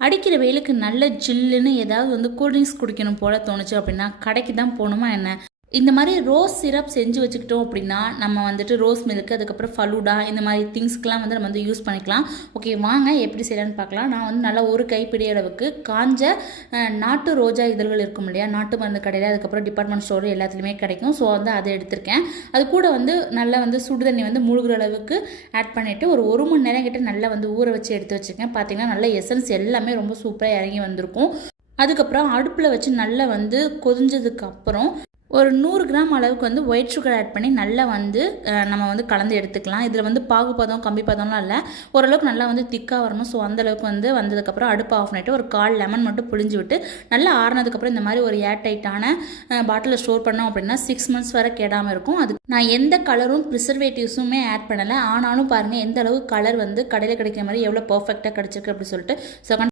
அடிக்கிற வெயிலுக்கு நல்ல ஜில்லுன்னு ஏதாவது வந்து கூல்ட்ரிங்க்ஸ் குடிக்கணும் போல தோணுச்சு அப்படின்னா கடைக்கு தான் போகணுமா என்ன? இந்த மாதிரி ரோஸ் சிரப் செஞ்சு வச்சுக்கிட்டோம் அப்படின்னா நம்ம வந்துட்டு ரோஸ் மில்க், அதுக்கப்புறம் ஃபலூடா, இந்த மாதிரி திங்ஸ்க்கெலாம் வந்து நம்ம வந்து யூஸ் பண்ணிக்கலாம். ஓகே, வாங்க எப்படி செய்யலான்னு பார்க்கலாம். நான் வந்து நல்லா ஒரு கைப்பிடி அளவுக்கு காஞ்ச நாட்டு ரோஜா இதழ்கள் இருக்கும் இல்லையா, நாட்டு மருந்து கடையில், அதுக்கப்புறம் டிபார்ட்மெண்ட் ஸ்டோர் எல்லாத்துலேயுமே கிடைக்கும். ஸோ வந்து அதை எடுத்திருக்கேன். அது கூட வந்து நல்லா வந்து சுடுதண்ணி வந்து முழுகிற அளவுக்கு ஆட் பண்ணிவிட்டு ஒரு மணி நேரம் கிட்ட நல்லா வந்து ஊற வச்சு எடுத்து வச்சுருக்கேன். பார்த்தீங்கன்னா நல்ல எசன்ஸ் எல்லாமே ரொம்ப சூப்பராக இறங்கி வந்திருக்கும். அதுக்கப்புறம் அடுப்பில் வச்சு நல்லா வந்து கொதிஞ்சதுக்கு அப்புறம் ஒரு 100 கிராம் அளவுக்கு வந்து ஒயிட் சுகர் ஆட் பண்ணி நல்லா வந்து நம்ம வந்து கலந்து எடுத்துக்கலாம். இதில் வந்து பாகுபதம் கம்பி பதம்லாம் இல்லை, ஓரளவுக்கு நல்லா வந்து திக்காக வரணும். ஸோ அந்தளவுக்கு வந்து வந்ததுக்கப்புறம் அடுப்பு ஆஃப் பண்ணிவிட்டு ஒரு 1/4 லெமன் மட்டும் புழிஞ்சு விட்டு நல்லா ஆறுனதுக்கப்புறம் இந்த மாதிரி ஒரு ஏர் டைட்டான பாட்டிலில் ஸ்டோர் பண்ணோம் அப்படின்னா 6 மந்த்ஸ் வரை கெடாமல் இருக்கும். அது நான் எந்த கலரும் ப்ரிசர்வேட்டிவ்ஸுமே ஆட் பண்ணலை. ஆனாலும் பாருங்கள் எந்த அளவுக்கு கலர் வந்து கடையில் கிடைக்கிற மாதிரி எவ்வளோ பர்ஃபெக்டாக கிடச்சிருக்கு அப்படி சொல்லிட்டு. ஸோ